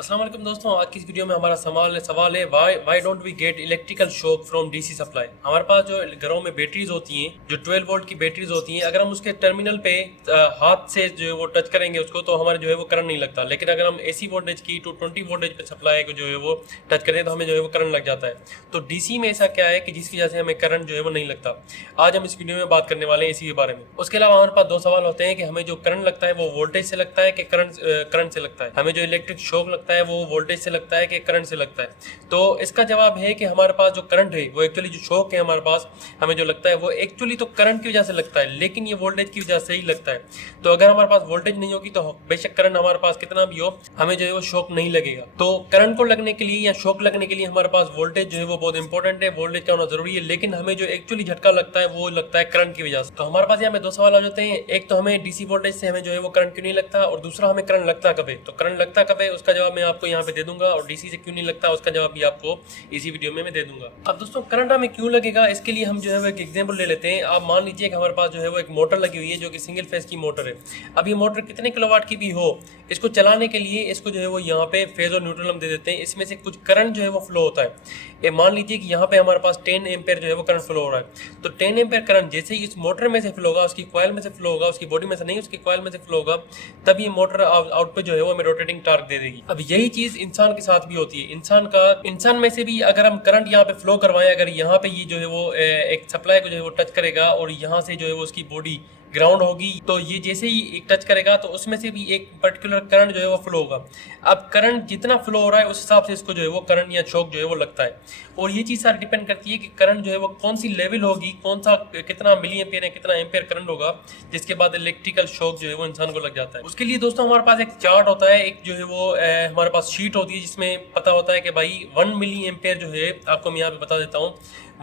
अस्सलाम वालेकुम दोस्तों, आज की इस वीडियो में हमारा सवाल है why don't we get electrical shock from DC supply. हमारे पास जो घरों में बैटरीज होती हैं, जो 12 वोल्ट की बैटरीज होती हैं, अगर हम उसके टर्मिनल पे हाथ से जो है वो टच करेंगे उसको, तो हमारे जो है वो करंट नहीं लगता। लेकिन अगर हम एसी वोल्टेज की 220 वोल्टेज पे सप्लाई को जो है वो टच करें तो हमें जो है वो करंट लग जाता है। तो डीसी में ऐसा क्या है कि जिसकी वजह से हमें करंट जो है वो नहीं लगता। आज हम इस वीडियो में बात करने वाले हैं इसी के बारे में। उसके अलावा हमारे पास दो सवाल होते हैं कि हमें जो करंट लगता है वो वोल्टेज से लगता है कि करंट से लगता है। हमें जो इलेक्ट्रिक शॉक लगता है वो वोल्टेज से लगता है कि करंट से लगता है। तो इसका जवाब है कि हमारे पास जो करंट है वो एक्चुअली जो शॉक है हमारे पास हमें जो लगता है वो एक्चुअली तो करंट की वजह से लगता है, लेकिन ये वोल्टेज की वजह से ही लगता है। तो अगर हमारे पास वोल्टेज नहीं होगी तो बेशक करंट हमारे पास कितना भी हो, हमें जो है वो शॉक नहीं लगेगा। तो करंट को लगने के लिए या शॉक लगने के लिए हमारे पास वोल्टेज जो है वो बहुत इंपॉर्टेंट है, वोल्टेज का होना जरूरी है। लेकिन हमें जो एक्चुअली झटका लगता है वो लगता है करंट की वजह से। तो हमारे पास यहाँ में दो सवाल आ जाते हैं। एक तो हमें डीसी वोल्टेज से हमें जो है वो करंट क्यों नहीं लगता, और दूसरा हमें करंट लगता कब है। तो करंट लगता कब है उसका जवाब मैं आपको यहाँ पे दे दूंगा, और डीसी से क्यों नहीं लगता उसका जवाब भी आपको इसी वीडियो में मैं दे दूंगा। अब दोस्तों, करंट हमें क्यों लगेगा इसके लिए हम जो है वो एक एग्जांपल ले लेते हैं। आप मान लीजिए कि हमारे पास जो है वो एक मोटर लगी हुई है जो कि सिंगल फेज की मोटर है। अब ये मोटर कितने किलोवाट की भी हो, इसको चलाने के लिए इसको जो है वो यहाँ पे फेज और न्यूट्रल हम दे देते हैं। इसमें से कुछ करंट जो है वो फ्लो होता है। ये मान लीजिए कि यहाँ पे हमारे पास 10 एम्पेयर जो है वो करंट फ्लो हो रहा है। तो 10 एम्पेयर करंट जैसे ही इस मोटर में से फ्लो होगा, उसकी कॉइल में से फ्लो होगा, उसकी बॉडी में से नहीं, उसकी कॉइल में से फ्लो होगा, तब ये मोटर आउट पे जो है वो हमें रोटेटिंग टार्क दे देगी। अब यही चीज इंसान के साथ भी होती है। इंसान में से भी अगर हम करंट यहाँ पे फ्लो करवाएं, अगर यहाँ पे ये जो है वो एक सप्लाई को जो है वो टच करेगा और यहाँ से जो है वो उसकी बॉडी ग्राउंड होगी, तो ये जैसे ही एक टच करेगा तो उसमें से भी एक पर्टिकुलर करंट जो है वो फ्लो होगा। अब करंट जितना फ्लो हो रहा है उस हिसाब से इसको जो है वो करंट या शॉक जो है वो लगता है। और ये चीज़ सारी डिपेंड करती है कि करंट जो है वो कौन सी लेवल होगी, कौन सा कितना मिली एम्पेयर है, कितना एम्पेयर करंट होगा, जिसके बाद इलेक्ट्रिकल शॉक जो है वो इंसान को लग जाता है। उसके लिए दोस्तों हमारे पास एक चार्ट होता है, एक जो है वो हमारे पास शीट होती है जिसमें पता होता है कि भाई 1 मिली एम्पेयर जो है, आपको मैं यहाँ पे बता देता हूँ,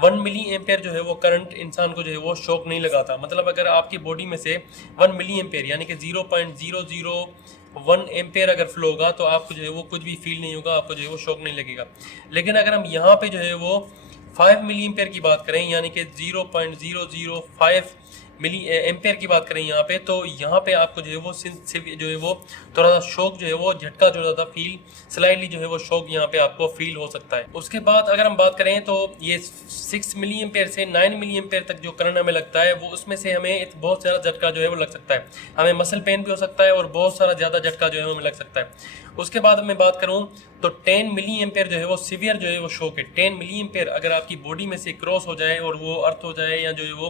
1 मिली एम्पेयर जो है वो करंट इंसान को जो है वो शॉक नहीं लगाता। मतलब अगर आपकी बॉडी में से 1 मिली एम्पेयर यानी कि 0.001 एम्पेयर अगर फ्लो होगा तो आपको जो है वो कुछ भी फील नहीं होगा, आपको जो है वो शॉक नहीं लगेगा। लेकिन अगर हम यहाँ पे जो है वो 5 मिली एम्पेयर की बात करें, यानी कि 0.005 मिली एम्पेयर की बात करें यहाँ पे, तो यहाँ पे आपको जो है वो जो है वो थोड़ा सा शॉक जो है वो झटका जो ज़्यादा फील, स्लाइडली जो है वो शॉक यहाँ पे आपको फील हो सकता है। उसके बाद अगर हम बात करें तो ये 6 मिली एम्पेयर से 9 मिली एम्पेयर तक जो करंट हमें लगता है वो उसमें से हमें बहुत सारा झटका जो है वो लग सकता है। हमें मसल पेन भी हो सकता है और बहुत सारा ज़्यादा झटका जो है वो हमें लग सकता है। उसके बाद मैं बात करूं तो 10 मिली एम्पेयर जो है वो सीवियर जो है वो शॉक है। 10 मिली एम्पेयर अगर आपकी बॉडी में से क्रॉस हो जाए और वो अर्थ हो जाए, या जो है वो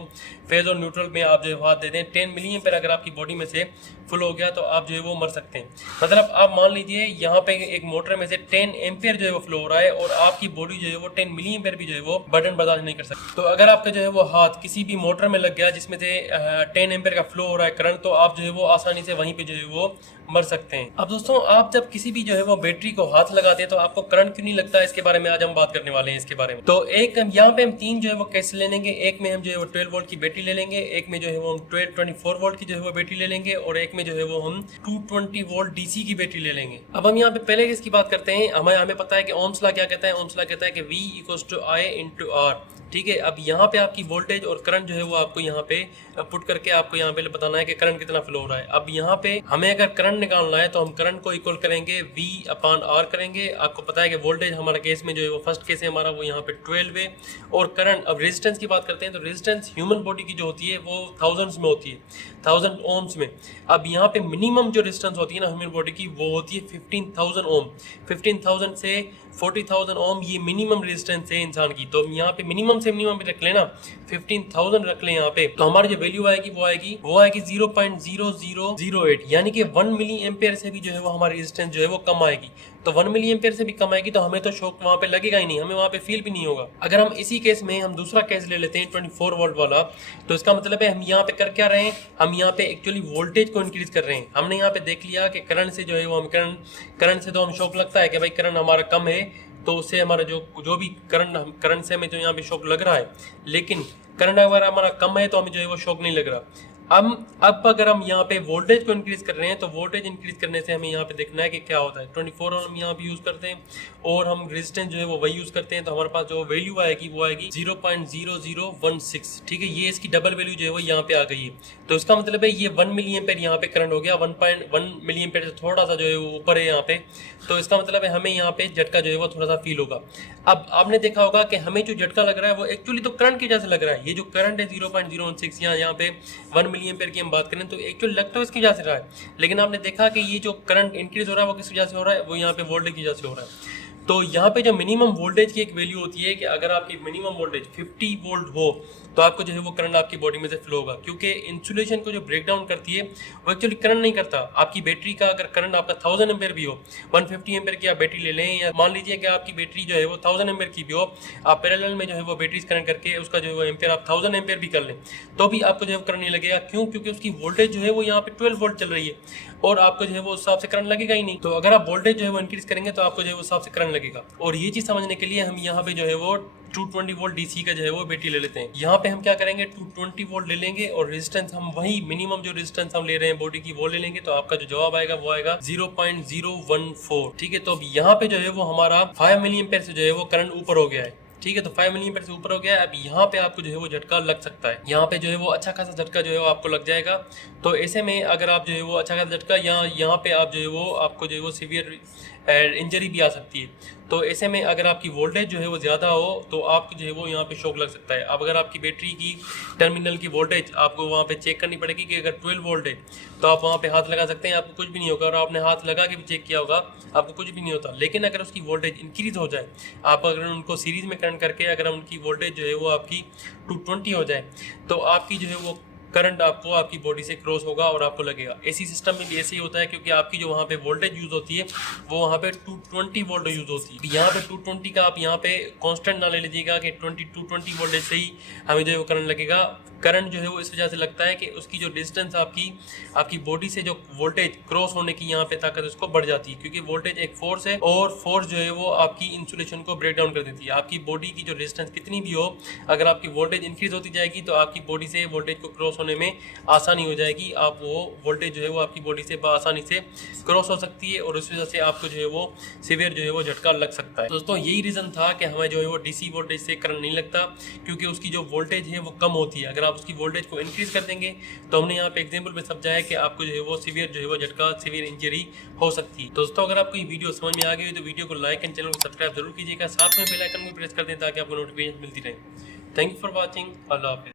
फेज और न्यूट्रल में आप जो है हाथ दे दें, 10 मिली एम्पेयर अगर आपकी बॉडी में से फुल हो गया तो आप जो है वो मर सकते हैं। मतलब आप मान लीजिए यहाँ पे एक मोटर में से 10 एम्पेयर जो है वो फ्लो हो रहा है और आपकी बॉडी जो है वो 10 मिली एम्पेयर भी जो है वो बटन बर्दाश्त नहीं कर सकती। तो अगर आपका जो है वो हाथ किसी भी मोटर में लग गया जिसमें से 10 एम्पेयर का फ्लो हो रहा है करंट, तो आप जो है वो आसानी से वहीं पे जो है वो मर सकते हैं। अब दोस्तों, आप जब किसी भी जो है वो बैटरी को हाथ लगाते हैं तो आपको करंट क्यों नहीं लगता, इसके बारे में आज हम बात करने वाले हैं इसके बारे में। तो एक यहाँ पे हम 3 जो है वो केस ले लेंगे। एक में हम जो है वो 12 वोल्ट की बैटरी ले लेंगे, एक में जो है वो हम 24 वोल्ट की जो है वो बैटरी ले लेंगे, और एक में जो है वो हम 220 वोल्ट डीसी की बैटरी ले लेंगे। अब हम यहाँ पे पहले किसकी बात करते हैं। हमें पता है कि ओम्स लॉ क्या कहता है। ओम्स लॉ कहता है कि V = I × R। ठीक है। अब यहाँ पे आपकी वोल्टेज और करंट जो है वो आपको यहाँ पे पुट करके आपको यहाँ पे बताना है कि करंट कितना फ्लो हो रहा है। अब यहाँ पे हमें अगर करंट निकालना है तो हम करंट को इक्वल करेंगे V/R करेंगे। आपको पता है कि वोल्टेज हमारा केस में जो है वो फर्स्ट केस है हमारा वो यहाँ पे 12 है, और करंट। अब रेजिस्टेंस की बात करते हैं तो रेजिस्टेंस ह्यूमन बॉडी की जो होती है वो थाउजेंड्स में होती है, 1000 ओम्स में। अब यहाँ पे मिनिमम जो रेजिस्टेंस होती है ना ह्यूमन बॉडी की वो होती है 15,000 ओम। 15,000 से 40,000 ओम ये मिनिमम रेजिस्टेंस है इंसान की। तो यहाँ पे मिनिमम से मिनिमम रख लेना, 15,000 रख लें यहाँ पे, तो हमारी जो वैल्यू आएगी वो आएगी 0.0008, यानी कि 1 मिली एम्पेयर से भी जो है वो हमारी रेजिस्टेंस जो है वो कम आएगी। तो 1 मिली एम्पेयर से भी कम आएगी तो हमें तो शॉक वहाँ पे लगेगा ही नहीं, हमें वहाँ पे फील भी नहीं होगा। अगर हम इसी केस में हम दूसरा केस ले लेते हैं 24 वोल्ट वाला, तो इसका मतलब है हम यहाँ पे कर क्या रहे हैं, हम यहाँ पे एक्चुअली वोल्टेज को इंक्रीज कर रहे हैं। हमने यहाँ पे देख लिया कि करंट से जो है वो हम करंट से तो हम शॉक लगता है कि भाई करंट हमारा कम है, तो उससे हमारा जो भी करंट से हमें जो यहाँ पे शॉक लग रहा है, लेकिन करंट अगर हमारा कम है तो हमें जो है वो शॉक नहीं लग रहा। अब अगर हम यहाँ पे वोल्टेज को इंक्रीज कर रहे हैं तो वोल्टेज इंक्रीज करने से हमें यहाँ पे देखना है कि क्या होता है। 24 हम यहाँ पे यूज करते हैं और हम रेजिस्टेंस जो है वो वही यूज करते हैं, तो हमारे पास जो वैल्यू आएगी वो आएगी 0.0016। ठीक है, ये इसकी डबल वैल्यू जो है वो यहाँ पे आ गई है। तो इसका मतलब है ये 1 मिली एम्पेयर यहाँ पे करंट हो गया, 1.1 मिली एम्पेयर से थोड़ा सा जो है वो ऊपर है यहाँ पे। तो इसका मतलब है हमें यहाँ पे झटका जो है वो थोड़ा सा फील होगा। अब आपने देखा होगा कि हमें जो झटका लग रहा है वो एक्चुअली तो करंट की जैसे लग रहा है। ये जो करंट है 0.016 यहाँ पे 1 मिली एम्पेयर की हम बात करें तो एक्चुअली लग तो इसकी वजह से रहा है, लेकिन आपने देखा कि ये जो करंट इंक्रीज हो रहा है वो किस वजह से हो रहा है, वो यहाँ पे वोल्टेज की वजह से हो रहा है। तो यहाँ पे जो मिनिमम वोल्टेज की एक वैल्यू होती है कि अगर आपकी मिनिमम वोल्टेज 50 वोल्ट हो तो आपको जो है वो करंट आपकी बॉडी में से फ्लो होगा, क्योंकि इंसुलेशन को जो ब्रेक डाउन करती है वो एक्चुअली करंट नहीं करता। आपकी बैटरी का अगर करंट आपका 1000 एम्पेयर भी हो, 150 एम्पेयर की आप बैटरी ले लें, या मान लीजिए कि आपकी बैटरी जो है वो 1000 एम्पेयर की भी हो, आप पैरेलल में जो है वो बैटरीज कनेक्ट करके उसका जो है वो एम्पेयर आप 1000 एम्पेयर भी कर लें तो भी आपको जो है करंट नहीं लगेगा। क्यों? क्योंकि उसकी वोल्टेज जो है वो यहाँ पे 12 वोल्ट चल रही है और आपको जो है वो उस हिसाब से करंट लगेगा ही नहीं। तो अगर आप वोल्टेज जो है वो इंक्रीज करेंगे तो आपको जो है उस हिसाब से करंट लगेगा। और ये चीज समझने के लिए हम यहाँ पे जो है वो 220 वोल्ट डीसी का जो है वो बैटरी ले लेते हैं। यहाँ पे हम क्या करेंगे, 220 वोल्ट ले लेंगे और रेजिस्टेंस हम वही मिनिमम जो रेजिस्टेंस हम ले रहे हैं बॉडी की वो ले लेंगे, तो आपका जो जवाब आएगा वो आएगा 0.014। ठीक है, तो अब यहाँ पे जो है वो हमारा 5 मिली एम्पेयर से जो है वो करंट ऊपर हो गया है। ठीक है, तो 5 मिली एम्पेयर से ऊपर हो गया है। अब यहाँ पे आपको जो है वो झटका लग सकता है, यहाँ पे जो है वो अच्छा खासा झटका जो है वो आपको लग जाएगा। तो ऐसे में अगर आप जो है वो अच्छा खासा झटका यहाँ पे आप जो है वो आपको जो है वो सीवियर इंजरी भी आ सकती है। तो ऐसे में अगर आपकी वोल्टेज जो है वो ज़्यादा हो तो आपको जो है वो यहाँ पे शॉक लग सकता है। अब अगर आपकी बैटरी की टर्मिनल की वोल्टेज आपको वहाँ पे चेक करनी पड़ेगी कि अगर 12 वोल्ट है तो आप वहाँ पे हाथ लगा सकते हैं, आपको कुछ भी नहीं होगा। और आपने हाथ लगा के भी चेक किया होगा आपको कुछ भी नहीं होता। लेकिन अगर उसकी वोल्टेज इंक्रीज हो जाए, आप अगर उनको सीरीज में कनेक्ट करके अगर उनकी वोल्टेज जो है वो आपकी 220 हो जाए तो आपकी जो है वो करंट आपको आपकी बॉडी से क्रॉस होगा और आपको लगेगा। एसी सिस्टम में भी ऐसे ही होता है, क्योंकि आपकी जो वहाँ पे वोल्टेज यूज़ होती है वो वहाँ पे 220 वोल्ट यूज़ होती है। यहाँ पे 220 का आप यहाँ पे कांस्टेंट ना ले लीजिएगा कि 220 वोल्टेज से ही हमें जो है वो करंट लगेगा। करंट जो है वो इस वजह से लगता है कि उसकी जो डिस्टेंस आपकी बॉडी से जो वोल्टेज क्रॉस होने की यहाँ पे ताकत उसको बढ़ जाती है, क्योंकि वोल्टेज एक फोर्स है और फोर्स जो है वो आपकी इंसुलेशन को ब्रेक डाउन कर देती है। आपकी बॉडी की जो डिस्टेंस कितनी भी हो, अगर आपकी वोल्टेज इंक्रीज होती जाएगी तो आपकी बॉडी से वोल्टेज को क्रॉस होने में आसानी हो जाएगी। आप वो वोल्टेज जो है वो आपकी बॉडी से आसानी से क्रॉस हो सकती है और उस वजह से आपको जो है वो सीवियर जो है वो झटका लग सकता है। दोस्तों यही रीज़न था कि हमें जो है वो डीसी वोल्टेज से करंट नहीं लगता, क्योंकि उसकी जो वोल्टेज है वो कम होती है। अगर आप उसकी वोल्टेज को इंक्रीज कर देंगे तो हमने यहाँ पे एग्जांपल में समझाया कि आपको जो है वो सीवियर जो है वो झटका सीवियर इंजरी हो सकती है। दोस्तों अगर आपको ये वीडियो समझ में आ गई तो वीडियो को लाइक एंड चैनल को सब्सक्राइब जरूर कीजिएगा, साथ में बेल आइकन को प्रेस कर दें ताकि आपको नोटिफिकेशन मिलती रहे। Thank you for watching. अल्लाह हाफिज़।